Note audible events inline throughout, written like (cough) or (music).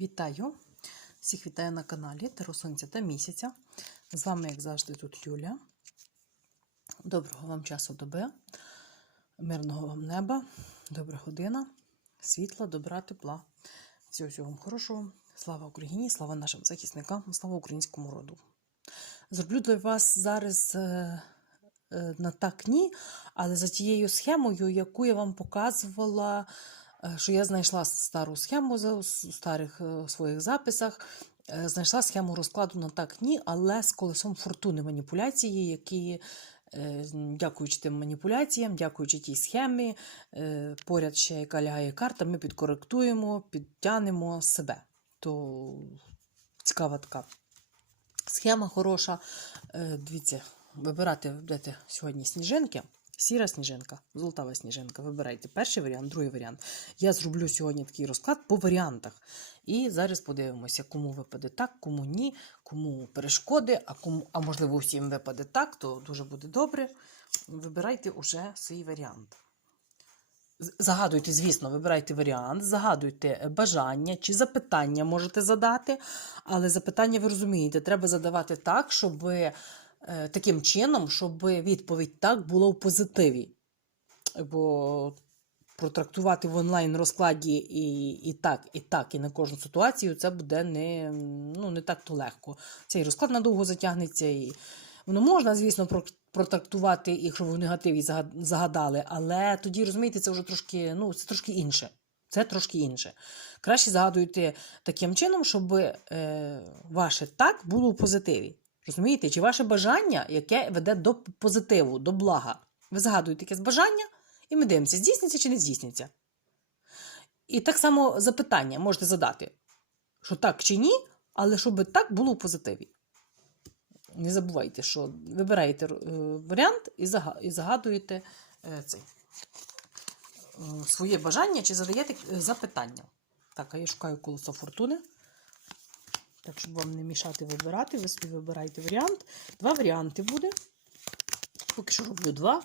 Вітаю! Всіх вітаю на каналі Таро Сонця та місяця. З вами, як завжди, тут Юля. Доброго вам часу доби, мирного вам неба, добра година, світла, добра, тепла. Всього вам хорошого. Слава Україні, слава нашим захисникам, слава українському роду. Зроблю для вас зараз е, е, на так ні, але за тією схемою, яку я вам показувала що я знайшла стару схему у старих е, своїх записах. е, Знайшла схему розкладу на так ні, але з колесом фортуни маніпуляції, які, е, дякуючи тим маніпуляціям, дякуючи тій схемі, е, поряд ще яка лягає карта, ми підкоректуємо, підтягнемо себе. То цікава така схема хороша. Е, Дивіться, вибирати будете сьогодні сніжинки. Сіра сніжинка, золотава сніжинка. Вибирайте перший варіант, другий варіант. Я зроблю сьогодні такий розклад по варіантах. І зараз подивимося, кому випаде так, кому ні, кому перешкоди, а кому, а можливо, всім випаде так, то дуже буде добре. Вибирайте уже свій варіант. Загадуйте, звісно, вибирайте варіант, загадуйте бажання чи запитання можете задати, але запитання ви розумієте, треба задавати так, щоб таким чином, щоб відповідь так була в позитиві. Бо протрактувати в онлайн розкладі і, і так, і так, і на кожну ситуацію це буде не, ну, не так то легко. Цей розклад надовго затягнеться і воно можна, звісно, про- протрактувати, якщо ви в негативі загадали, але тоді, розумієте, це вже трошки, ну, це трошки інше. Це трошки інше. Краще загадуйте таким чином, щоб е, ваше так було в позитиві. Розумієте? Чи ваше бажання, яке веде до позитиву, до блага. Ви загадуєте якесь бажання, і ми дивимося, здійсниться чи не здійсниться. І так само запитання можете задати, що так чи ні, але щоб так було в позитиві. Не забувайте, що вибираєте е, варіант і зага- загадуєте е, цей, е, своє бажання чи задаєте запитання. Так, а я шукаю колесо фортуни. Так, щоб вам не мішати вибирати, ви собі вибираєте варіант. Два варіанти буде. Поки що роблю два.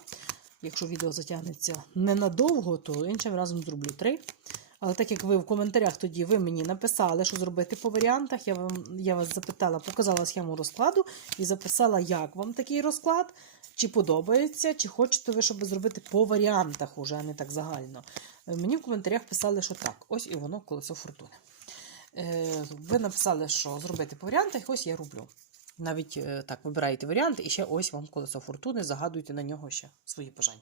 Якщо відео затягнеться ненадовго, то іншим разом зроблю три. Але так як ви в коментарях тоді ви мені написали, що зробити по варіантах, я, вам, я вас запитала, показала схему розкладу і записала, як вам такий розклад, чи подобається, чи хочете ви, щоб зробити по варіантах, уже, а не так загально. Мені в коментарях писали, що так. Ось і воно колесо фортуни. Е, Ви написали, що зробити по варіантах, ось я роблю. Навіть е, так, вибираєте варіанти, і ще ось вам колесо фортуни, загадуйте на нього ще свої бажання.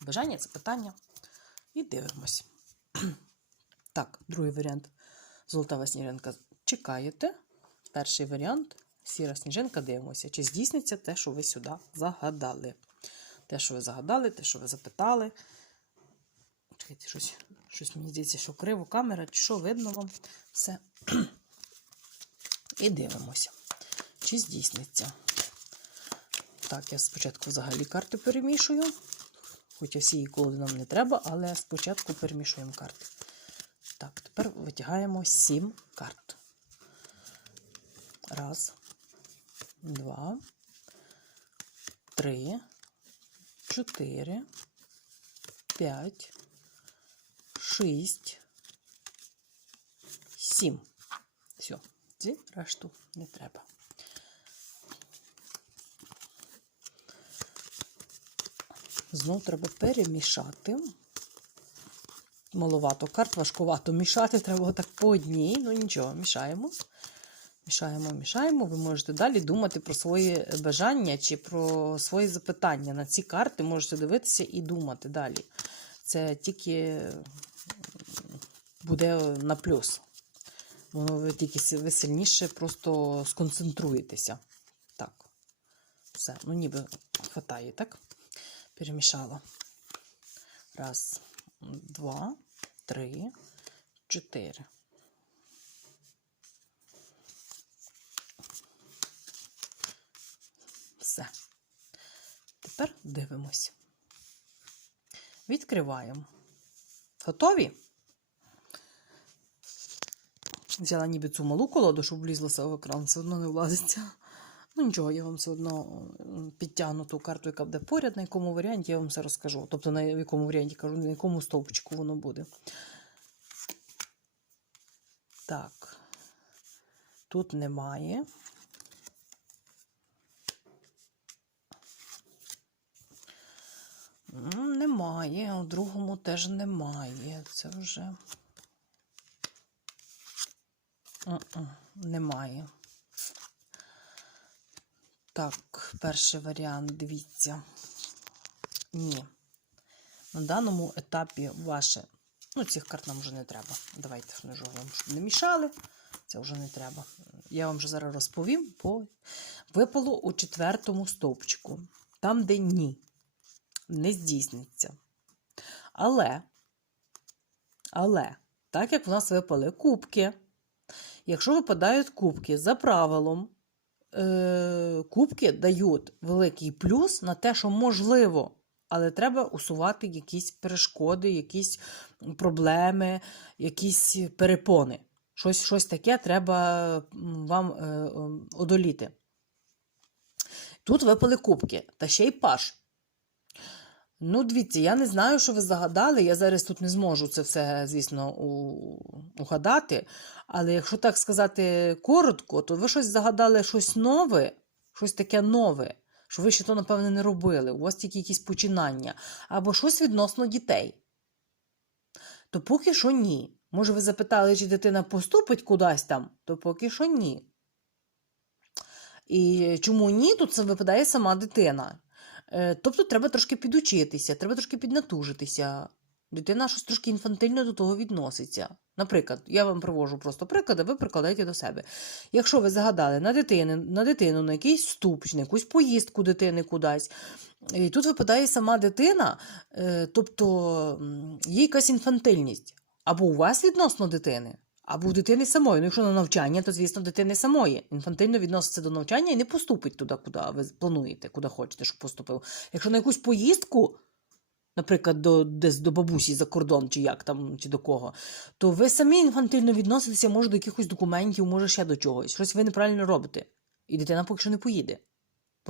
Бажання це питання. І дивимось. (clears throat) Так, другий варіант. Золотава сніжинка. Чекаєте. Перший варіант. Сіра сніжинка. Дивимося, чи здійсниться те, що ви сюди загадали. Те, що ви загадали, те, що ви запитали. Чекайте, щось, щось мені здається, що криво камера, чи що видно вам все. І дивимося, чи здійсниться. Так, я спочатку взагалі карти перемішую. Хоча всі колоди нам не треба, але спочатку перемішуємо карти. Так, тепер витягаємо сім карт. Раз, два, три, чотири, п'ять, шість, сім. Все, ці решту не треба. Знов треба перемішати. Маловато карт, важкувато мішати, треба отак по одній. Ну нічого, мішаємо. Мішаємо, мішаємо. Ви можете далі думати про свої бажання чи про свої запитання. На ці карти можете дивитися і думати далі. Це тільки буде на плюс. Воно ви тільки ви сильніше просто сконцентруєтеся. Так. Все, ну ніби хватає, так? Перемішала. Раз, два, три, чотири. Все. Тепер дивимось. Відкриваємо. Готові? Взяла ніби цю малу колоду, щоб влізлася в екран, все одно не влазиться. Ну нічого, я вам все одно підтягну ту карту, яка буде поряд, на якому варіанті я вам все розкажу. Тобто на якому варіанті кажу, на якому стовпчику воно буде. Так. Тут немає. Немає, у другому теж немає. Це вже. Немає. Так, перший варіант, дивіться. Ні. На даному етапі ваше. Ну, цих карт нам вже не треба. Давайте внизу вам не мішали. Це вже не треба. Я вам вже зараз розповім по випало у четвертому стовпчику. Там, де ні, не здійсниться. Але, але, так як в нас випали кубки, якщо випадають кубки за правилом, е, кубки дають великий плюс на те, що можливо, але треба усувати якісь перешкоди, якісь проблеми, якісь перепони. Щось, щось таке треба вам е, одоліти. Тут випали кубки, та ще й паш. Ну, дивіться, я не знаю, що ви загадали. Я зараз тут не зможу це все, звісно, угадати. Але якщо так сказати коротко, то ви щось загадали щось нове, щось таке нове, що ви ще то, напевне, не робили. У вас тільки якісь починання, або щось відносно дітей. То поки що ні. Може, ви запитали, чи дитина поступить кудись там, то поки що ні. І чому ні? Тут це випадає сама дитина. Е, Тобто треба трошки підучитися, треба трошки піднатужитися. Дитина щось трошки інфантильно до того відноситься. Наприклад, я вам привожу просто приклад, а ви прикладаєте до себе. Якщо ви загадали на дитину, на дитину, на якийсь вступ, на якусь поїздку дитини кудись, і тут випадає сама дитина, е, тобто є якась інфантильність. Або у вас відносно дитини, або у дитини самої. Ну, якщо на навчання, то, звісно, дитини самої. Інфантильно відноситься до навчання і не поступить туди, куди ви плануєте, куди хочете, щоб поступив. Якщо на якусь поїздку, наприклад, до, десь до бабусі за кордон, чи як там, чи до кого, то ви самі інфантильно відноситеся, може, до якихось документів, може ще до чогось. Щось ви неправильно робите. І дитина поки що не поїде.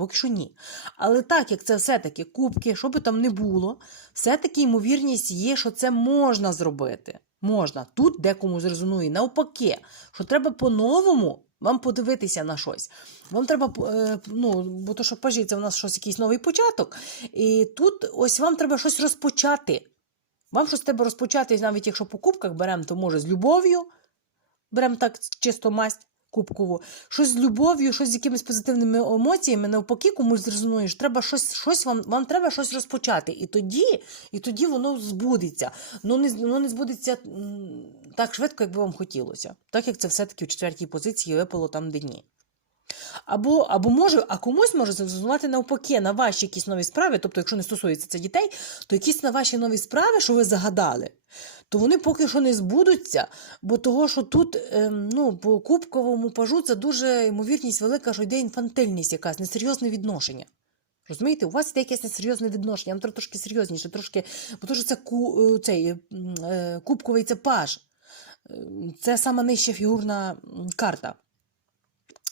Поки що ні. Але так як це все-таки кубки, що би там не було, все-таки ймовірність є, що це можна зробити. Можна. Тут декому зрезонує навпаки, що треба по-новому вам подивитися на щось. Вам треба, е, ну, бо то, що пажі, це в нас щось якийсь новий початок. І тут ось вам треба щось розпочати. Вам щось треба розпочати, навіть якщо по кубках беремо, то може з любов'ю, беремо так чисто масть кубкову, щось з любов'ю, щось з якимись позитивними емоціями, навпаки, комусь зрезонуєш, треба щось, щось вам, вам треба щось розпочати. І тоді, і тоді воно збудеться. Ну не, воно не збудеться так швидко, як би вам хотілося. Так як це все-таки в четвертій позиції випало там де. Або, або може, а комусь може зрезонувати навпаки на ваші якісь нові справи, тобто, якщо не стосується це дітей, то якісь на ваші нові справи, що ви загадали, то вони поки що не збудуться, бо того, що тут ем, ну, по кубковому пажу це дуже ймовірність велика, що йде інфантильність якась, несерйозне відношення. Розумієте, у вас йде якесь несерйозне відношення, вам трошки серйозніше, трошки, бо то, що це ку, е, цей, м, е, кубковий це паж. Е, Це сама нижча фігурна карта.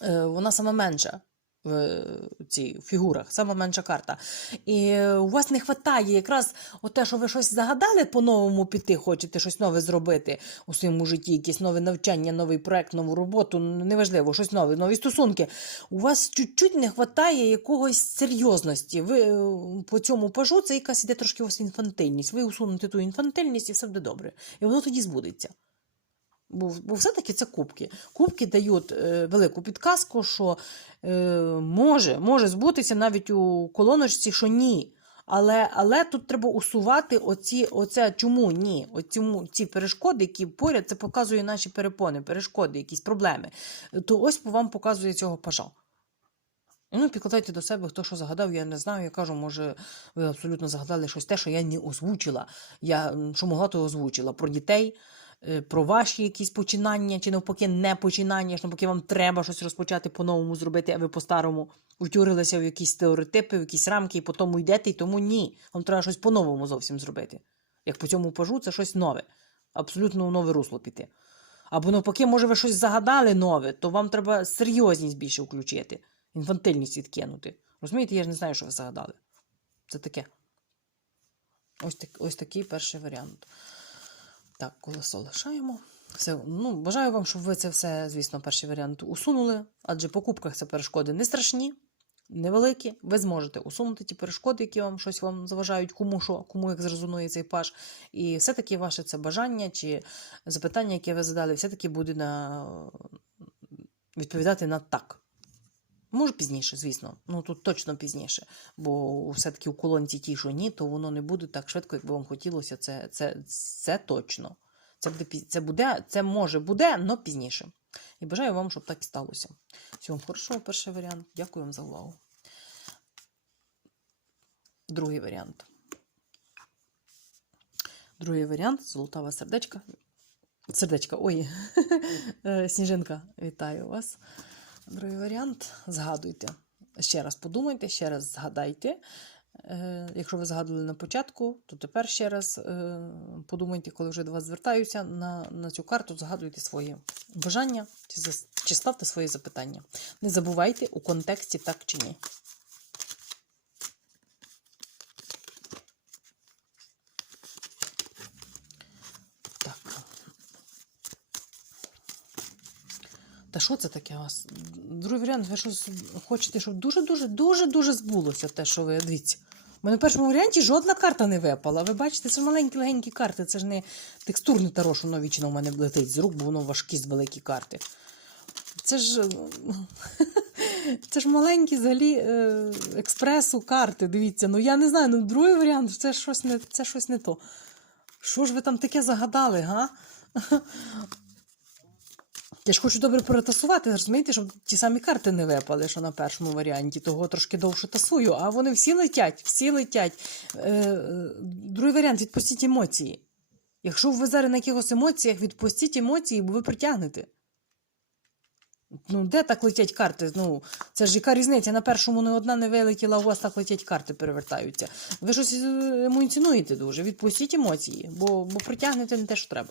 Е, Вона сама менша в цій фігурах, сама менша карта. І у вас не вистачає якраз те, що ви щось загадали по-новому піти, хочете щось нове зробити у своєму житті, якесь нове навчання, новий проект, нову роботу, ну, неважливо, щось нове, нові стосунки. У вас чуть-чуть не вистачає якогось серйозності. Ви е, по цьому пажу це якась іде трошки у вас інфантильність. Ви усунете ту інфантильність і все буде добре. І воно тоді збудеться. Бо, бо все-таки це кубки. Кубки дають е, велику підказку, що е, може, може збутися навіть у колоночці, що ні. Але, але тут треба усувати оці, оце чому ні. Оці, ці перешкоди, які поряд, це показує наші перепони, перешкоди, якісь проблеми. То ось вам показує цього пажа. Ну, підкладайте до себе, хто що загадав, я не знаю. Я кажу, може, ви абсолютно загадали щось те, що я не озвучила. Я що могла, то озвучила про дітей, про ваші якісь починання, чи навпаки, не починання, що навпаки, вам треба щось розпочати по-новому зробити, а ви по-старому втюрилися в якісь стереотипи, в якісь рамки, і по тому йдете, і тому ні. Вам треба щось по-новому зовсім зробити. Як по цьому пажу, це щось нове, абсолютно в нове русло піти. Або навпаки, може, ви щось загадали нове, то вам треба серйозність більше включити, інфантильність відкинути. Розумієте, я ж не знаю, що ви загадали. Це таке. Ось, так, ось такий перший варіант. Так, колесо лишаємо. Все, ну, бажаю вам, щоб ви це все, звісно, перший варіант усунули, адже по кубках це перешкоди не страшні, невеликі. Ви зможете усунути ті перешкоди, які вам щось вам заважають, кому що, кому як зрезонує цей паш. І все-таки ваше це бажання чи запитання, яке ви задали, все-таки буде на... відповідати на так. Може пізніше, звісно. Ну тут точно пізніше. Бо все-таки у колонці ті, що ні, то воно не буде так швидко, як би вам хотілося. Це, це, це точно. Це буде, це буде, це може буде, але пізніше. І бажаю вам, щоб так і сталося. Всього хорошого, перший варіант. Дякую вам за увагу. Другий варіант. Другий варіант золотава сердечка. Сердечка, ой, (laughs) Е, Сніжинка, вітаю вас. Другий варіант. Згадуйте. Ще раз подумайте, ще раз згадайте. Е, Якщо ви згадували на початку, то тепер ще раз е, подумайте, коли вже до вас звертаюся на, на цю карту, згадуйте свої бажання чи, чи ставте свої запитання. Не забувайте у контексті так чи ні. Та що це таке у вас? Другий варіант, ви що с- хочете, щоб дуже-дуже, дуже-дуже збулося те, що ви дивіться. У мене в першому варіанті жодна карта не випала. Ви бачите, це ж маленькі легенькі карти, це ж не текстурне таро, що воно у мене летить з рук, бо воно важкі з великі карти. Це ж. (laughs) Це ж маленькі взагалі е, експресу карти. Дивіться, ну я не знаю, ну другий варіант це щось не, це щось не то. Що ж ви там таке загадали, га? (laughs) Я ж хочу добре перетасувати, розумієте, щоб ті самі карти не випали, що на першому варіанті, того трошки довше тасую, а вони всі летять, всі летять. Е, е, другий варіант відпустіть емоції. Якщо ви зараз на якихось емоціях, відпустіть емоції, бо ви притягнете. Ну, де так летять карти? Ну, це ж яка різниця? На першому не одна не вилетіла, у вас так летять карти перевертаються. Ви щось е, емоціонуєте дуже. Відпустіть емоції, бо, бо притягнете не те, що треба.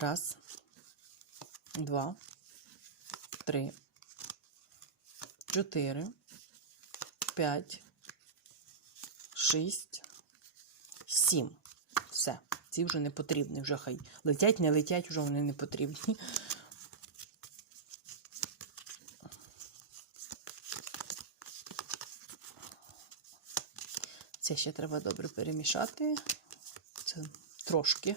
Раз, два, три, чотири, п'ять, шість, сім. Все. Ці вже не потрібні. Вже хай летять, не летять, вже вони не потрібні. Це ще треба добре перемішати. Це трошки.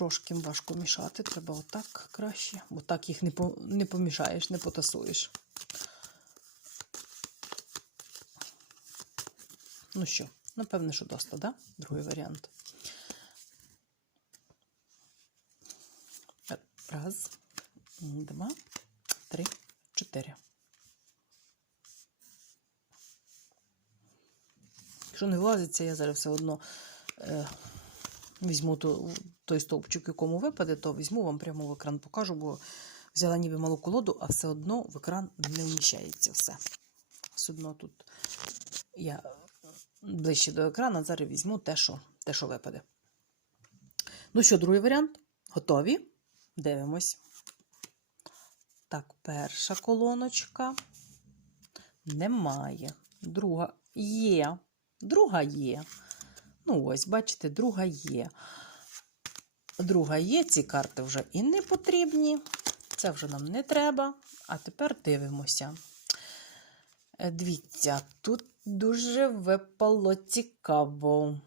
Трошки важко мішати, треба отак краще, бо так їх не, по, не помішаєш, не потасуєш. Ну що, напевне, що доста, да? Другий варіант. Раз, два, три, чотири. Якщо не влазиться, я зараз все одно е, візьму ту, той стовпчик, якому випаде, то візьму вам прямо в екран покажу, бо взяла ніби малу колоду, а все одно в екран не вміщається все. Все одно тут я ближче до екрану, зараз візьму те, що, те, що випаде. Ну що, другий варіант? Готові? Дивимось. Так, перша колоночка. Немає. Друга є. Друга є. Ну, ось, бачите, друга є. Друга є, ці карти вже і не потрібні. Це вже нам не треба. А тепер дивимося. Е, Дивіться, тут дуже випало цікаво.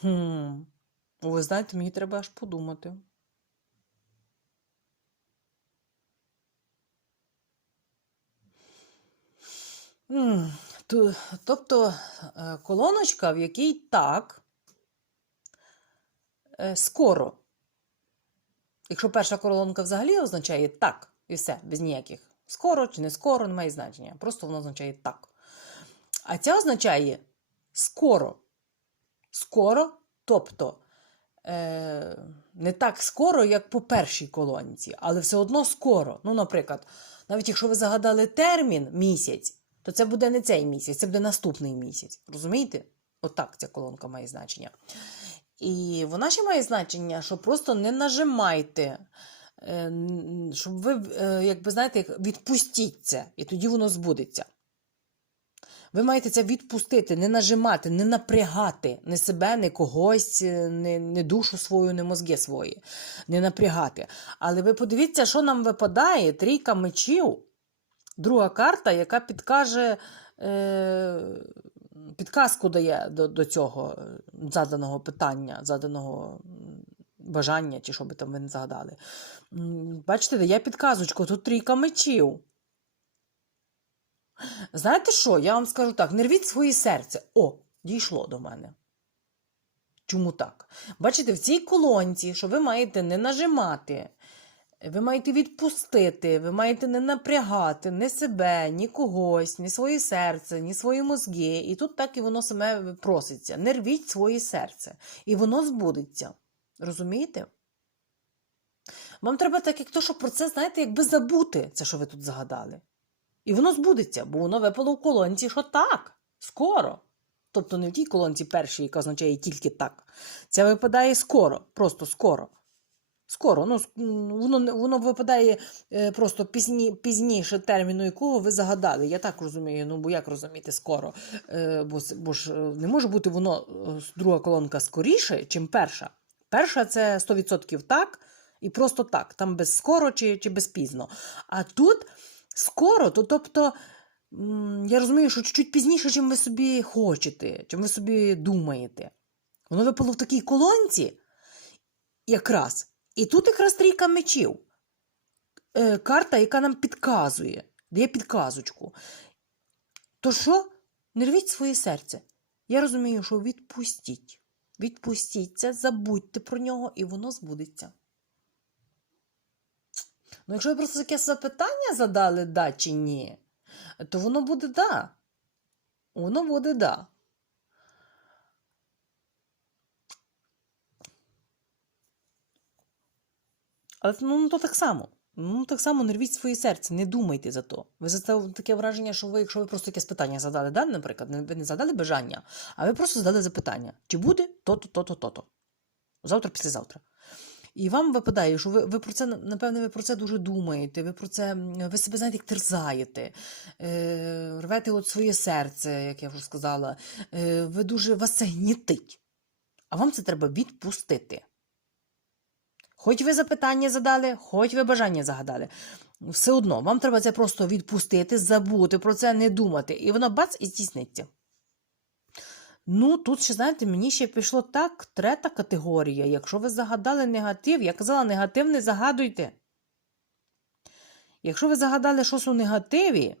Хм. Ви знаєте, мені треба аж подумати. Тобто е, колоночка, в якій так скоро. Якщо перша колонка взагалі означає так, і все, без ніяких скоро чи не скоро, не має значення. Просто воно означає так. А ця означає скоро. Скоро, тобто е, не так скоро, як по першій колонці, але все одно скоро. Ну, наприклад, навіть якщо ви загадали термін місяць, то це буде не цей місяць, це буде наступний місяць. Розумієте? Отак ця колонка має значення. І вона ще має значення, що просто не нажимайте, е, щоб ви, е, якби знаєте, як відпустіть це, і тоді воно збудеться. Ви маєте це відпустити, не нажимати, не напрягати не себе, не когось, не, не душу свою, не мозги свої, не напрягати. Але ви подивіться, що нам випадає: трійка мечів, друга карта, яка підкаже. Е, підказку дає до, до цього е, заданого питання, заданого бажання, чи що би там ви не загадали. М, Бачите, дає підказочку, тут трійка мечів. Знаєте що? Я вам скажу так: не рвіть своє серце. О, дійшло до мене. Чому так? Бачите, в цій колонці, що ви маєте не нажимати, ви маєте відпустити, ви маєте не напрягати ні себе, ні когось, ні своє серце, ні свої мозги. І тут так і воно саме проситься. Не рвіть своє серце. І воно збудеться. Розумієте? Вам треба так, як то, що про це, знаєте, якби забути, це, що ви тут загадали. І воно збудеться, бо воно випало в колонці, що так, скоро. Тобто не в тій колонці першій, яка означає тільки так. Це випадає скоро, просто скоро. Скоро, ну, воно, воно випадає е, просто пізні, пізніше терміну, якого ви загадали. Я так розумію, ну бо як розуміти скоро? Е, бо, бо ж е, не може бути воно друга колонка скоріше, чим перша. Перша це 100% так, і просто так, там без скоро чи, чи без пізно. А тут скоро, то тобто. Я розумію, що чуть пізніше, чим ви собі хочете, чим ви собі думаєте. Воно випало в такій колонці, якраз. І тут якраз трійка мечів. Е, карта, яка нам підказує, дає підказочку. То що? Не рвіть своє серце. Я розумію, що відпустіть. Відпустіть це, забудьте про нього, і воно збудеться. Ну, якщо ви просто таке запитання задали, да чи ні, то воно буде да. Воно буде да. Але ну, то так само. Ну, так само не рвіть своє серце, не думайте за то. Ви за це таке враження, що ви, якщо ви просто якесь питання задали, да, наприклад, ви не задали бажання, а ви просто задали запитання, чи буде то-то, то-то, то-то. Завтра, післязавтра. І вам випадає, що ви, ви про це, напевне, ви про це дуже думаєте, ви про це, ви себе, знаєте, як терзаєте, е, рвете от своє серце, як я вже сказала, е, ви дуже вас це гнітить. А вам це треба відпустити. Хоч ви запитання задали, хоч ви бажання загадали. Все одно, вам треба це просто відпустити, забути про це, не думати. І воно бац і здійсниться. Ну, тут ще, знаєте, мені ще пішло так, третя категорія. Якщо ви загадали негатив, я казала, негатив не загадуйте. Якщо ви загадали щось у негативі,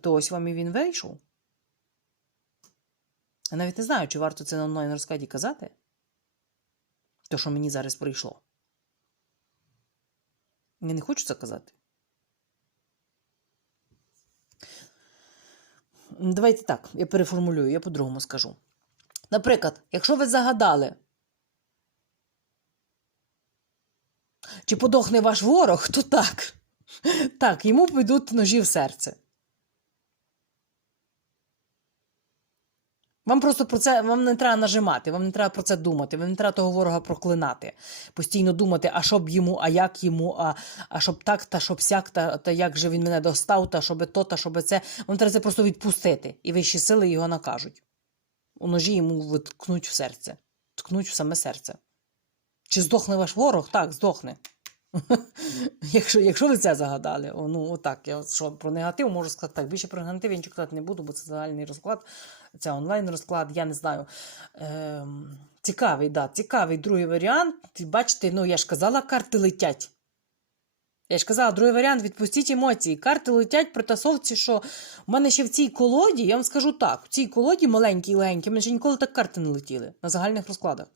то ось вам і він вийшов. Я навіть не знаю, чи варто це на онлайн розкладі казати. То, що мені зараз прийшло. Я не хочу це казати. Давайте так, я переформулюю, я по-другому скажу. Наприклад, якщо ви загадали, чи подохне ваш ворог, то так. Так, йому підуть ножі в серце. Вам просто про це вам не треба нажимати, вам не треба про це думати, вам не треба того ворога проклинати. Постійно думати, а що б йому, а як йому, а, а щоб так, та щоб сяк, та, та як же він мене достав, та щоб то, та щоб це. Вам треба це просто відпустити, і вищі сили його накажуть. У ножі йому виткнуть в серце, ткнуть в саме серце. Чи здохне ваш ворог? Так, здохне. (laughs) Якщо, якщо ви це загадали, ну отак, я що про негатив можу сказати так. Більше про негатив я нічого казати не буду, бо це загальний розклад, це онлайн розклад, я не знаю. Ем, цікавий, да, цікавий другий варіант. Бачите, ну я ж казала, карти летять. Я ж казала, другий варіант відпустіть емоції. Карти летять при тасовці, що в мене ще в цій колоді, я вам скажу так, в цій колоді маленькій легенькій, мене ще ніколи так карти не летіли на загальних розкладах.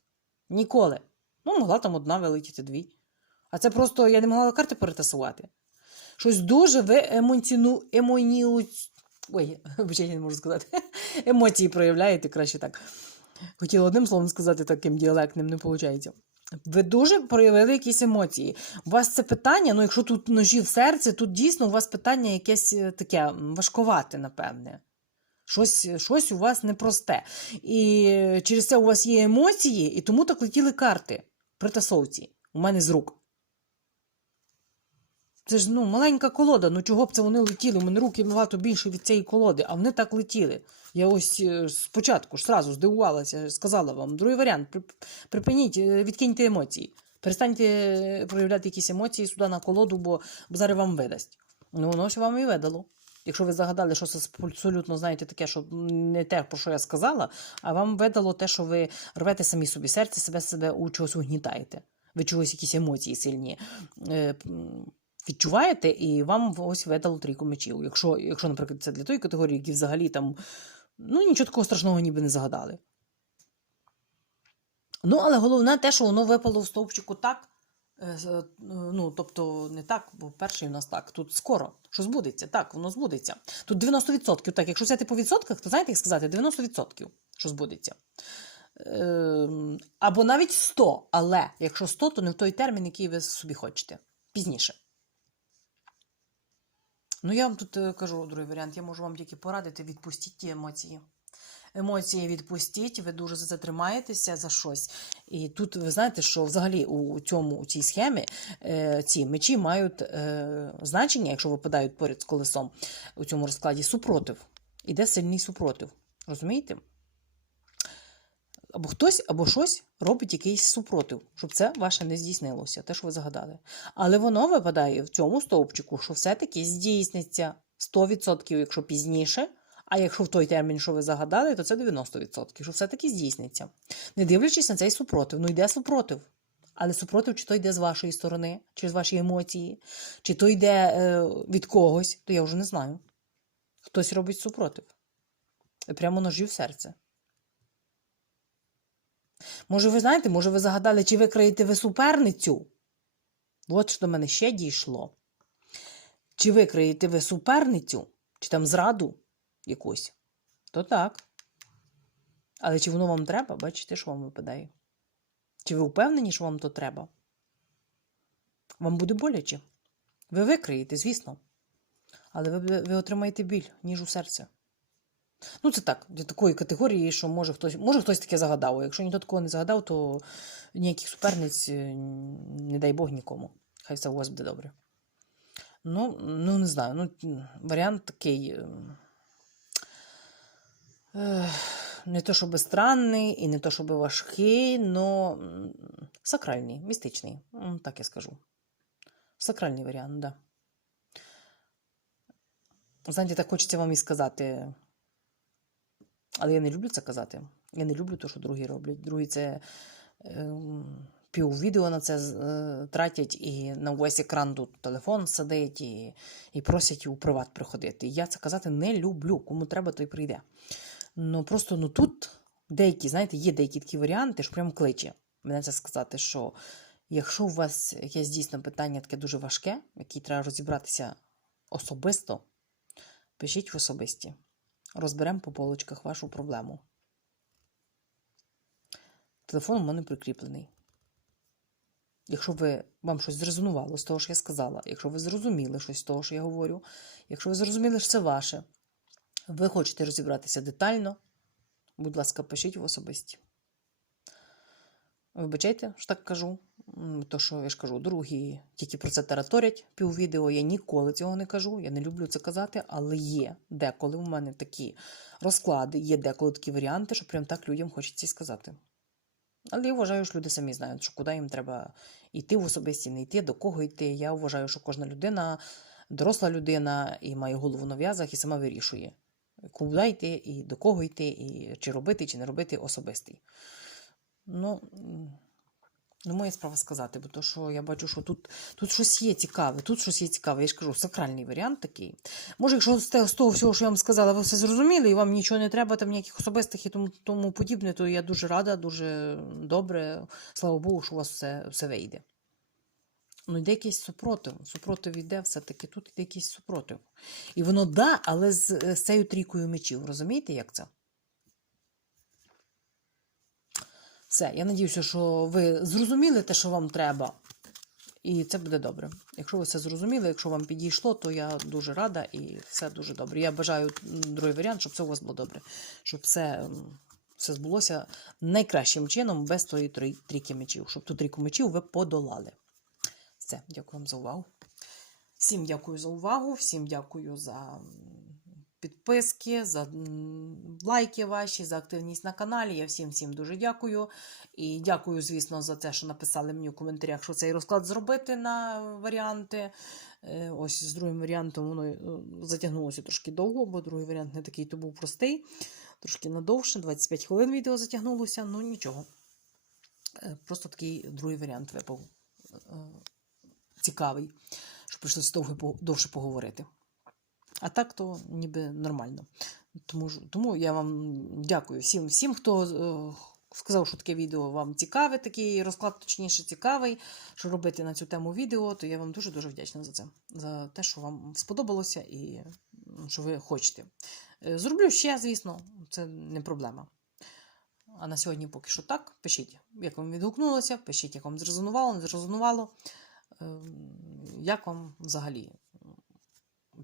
Ніколи. Ну, могла там одна вилетіти, дві. А це просто я не могла карти перетасувати. Щось дуже ви емоціну, емоніу... Ой, (laughs) я не можу сказати. Емоції (laughs) проявляєте краще так. Хотіла одним словом сказати таким діалектним, не виходить. Ви дуже проявили якісь емоції. У вас це питання, ну якщо тут ножі в серці, тут дійсно у вас питання якесь е, таке важкувате, напевне. Щось, щось у вас непросте. І через це у вас є емоції, і тому так летіли карти при тасовці у мене з рук. Це ж ну, маленька колода, ну чого б це вони летіли? У мене руки набагато більше від цієї колоди, а вони так летіли. Я ось е, спочатку ж сразу здивувалася, сказала вам. Другий варіант. Припиніть, е, відкиньте емоції. Перестаньте е, проявляти якісь емоції сюди на колоду, бо, зараз вам видасть. Ну, воно ж вам і видало. Якщо ви загадали, що це абсолютно знаєте таке, що не те, про що я сказала, а вам видало те, що ви рвете самі собі серце, себе себе у чогось угнітаєте. Ви чогось якісь емоції сильні відчуваєте, і вам ось видало трійку мечів. Якщо, якщо, наприклад, це для тої категорії, які взагалі там ну, нічого такого страшного ніби не загадали. Ну, але головне те, що воно випало в стовпчику так. е, е, Ну, тобто не так, бо перший у нас так. Тут скоро, що збудеться. Так, воно збудеться. Тут 90%. Так, якщо взяти по відсотках, то знаєте, як сказати, 90%, що збудеться. Або навіть 100, але якщо 100, то не в той термін, який ви собі хочете. Пізніше. Ну, я вам тут е, кажу другий варіант. Я можу вам тільки порадити, відпустіть ті емоції. Емоції відпустіть, ви дуже за це тримаєтеся за щось. І тут ви знаєте, що взагалі у цьому у цій схемі е, ці мечі мають е, значення, якщо випадають поряд з колесом у цьому розкладі супротив. Іде сильний супротив. Розумієте? Або хтось, або щось робить якийсь супротив, щоб це ваше не здійснилося, те, що ви загадали. Але воно випадає в цьому стовпчику, що все-таки здійсниться 100%, якщо пізніше. А якщо в той термін, що ви загадали, то це 90%, що все-таки здійсниться. Не дивлячись на цей супротив, ну йде супротив. Але супротив, чи то йде з вашої сторони, через ваші емоції, чи то йде е, від когось, то я вже не знаю. Хтось робить супротив. Прямо ножі в серце. Може, ви знаєте, може, ви загадали, чи викриєте ви суперницю? От що до мене ще дійшло. Чи викриєте ви суперницю, чи там зраду якусь, то так. Але чи воно вам треба, бачите, що вам випадає? Чи ви впевнені, що вам то треба? Вам буде боляче. Ви викриєте, звісно. Але ви, ви отримаєте біль, ніж у серце. Ну, це так, для такої категорії, що може хтось, може хтось таке загадав. Якщо ніхто такого не загадав, то ніяких суперниць, е, не дай Бог нікому. Хай все у вас буде добре. Ну, ну не знаю. Ну, варіант такий. е, Не то, щоб странний і не то, щоб важкий, но сакральний, містичний. Так я скажу. Сакральний варіант, так. Да. Знаєте, так хочеться вам і сказати. Але я не люблю це казати. Я не люблю те, що другі роблять. Другі це е, піввідео на це е, тратять і на весь екран тут телефон сидить і, і просять у приват приходити. Я це казати не люблю. Кому треба, той прийде. Ну просто ну тут деякі, знаєте, є деякі такі варіанти, що прям кличе мене це сказати, що якщо у вас якесь дійсно питання таке дуже важке, яке треба розібратися особисто, пишіть в особисті. Розберемо по полочках вашу проблему. Телефон у мене прикріплений. Якщо ви, вам щось зрезонувало з того, що я сказала, якщо ви зрозуміли щось з того, що я говорю, якщо ви зрозуміли, що це ваше, ви хочете розібратися детально, будь ласка, пишіть в особисті. Вибачайте, що так кажу. То, що я ж кажу, другі тільки про це тараторять піввідео. Я ніколи цього не кажу, я не люблю це казати, але є деколи у мене такі розклади, є деколи такі варіанти, що прям так людям хочеться сказати. Але я вважаю, що люди самі знають, що куди їм треба йти в особисті, не йти, до кого йти. Я вважаю, що кожна людина, доросла людина і має голову на в'язах і сама вирішує, куди йти, і до кого йти, і чи робити, чи не робити особистий. Ну, ну, моя справа сказати, бо то, що я бачу, що тут, тут щось є цікаве, тут щось є цікаве. Я ж кажу, сакральний варіант такий. Може, якщо з того всього, що я вам сказала, ви все зрозуміли, і вам нічого не треба, там ніяких особистих і тому, тому подібне, то я дуже рада, дуже добре. Слава Богу, що у вас все, все вийде. Ну, йде якийсь супротив. Супротив іде, все-таки тут іде якийсь супротив. І воно да, але з, з цією трійкою мечів. Розумієте, як це? Все, я надіюся, що ви зрозуміли те, що вам треба. І це буде добре. Якщо ви все зрозуміли, якщо вам підійшло, то я дуже рада і все дуже добре. Я бажаю другий варіант, щоб все у вас було добре, щоб все, все збулося найкращим чином, без тої трійки мечів, щоб ту трійку мечів ви подолали. Все, дякую вам за увагу. Всім дякую за увагу, всім дякую за підписки, за лайки ваші, за активність на каналі. Я всім всім дуже дякую. І дякую, звісно, за те, що написали мені у коментарях, що цей розклад зробити на варіанти. Е, Ось з другим варіантом воно е, затягнулося трошки довго, бо другий варіант не такий, то був простий. Трошки надовше, 25 хвилин відео затягнулося, ну нічого. Е, Просто такий другий варіант випав цікавий, що прийшлося довше поговорити. А так то ніби нормально. Тому, тому я вам дякую всім, всім, хто е, сказав, що таке відео вам цікаве, такий розклад, точніше, цікавий, що робити на цю тему відео, то я вам дуже-дуже вдячна за це, за те, що вам сподобалося і що ви хочете. Е, Зроблю ще, звісно, це не проблема. А на сьогодні поки що так. Пишіть, як вам відгукнулося, пишіть, як вам зрезонувало, не зрезонувало. Ем, Як вам взагалі?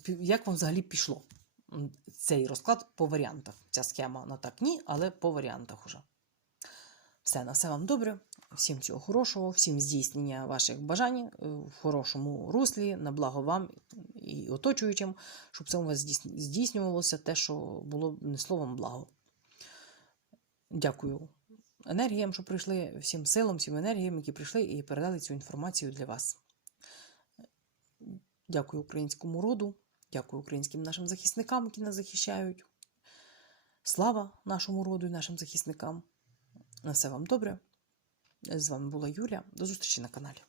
Як вам взагалі пішло цей розклад по варіантах? Ця схема на так ні, але по варіантах уже. Все, на все вам добре. Всім всього хорошого, всім здійснення ваших бажань е, в хорошому руслі, на благо вам і оточуючим, щоб це у вас здійснювалося те, що було несло вам благо. Дякую енергіям, що прийшли, всім силам, всім енергіям, які прийшли і передали цю інформацію для вас. Дякую українському роду, дякую українським нашим захисникам, які нас захищають. Слава нашому роду і нашим захисникам. На все вам добре. З вами була Юля. До зустрічі на каналі.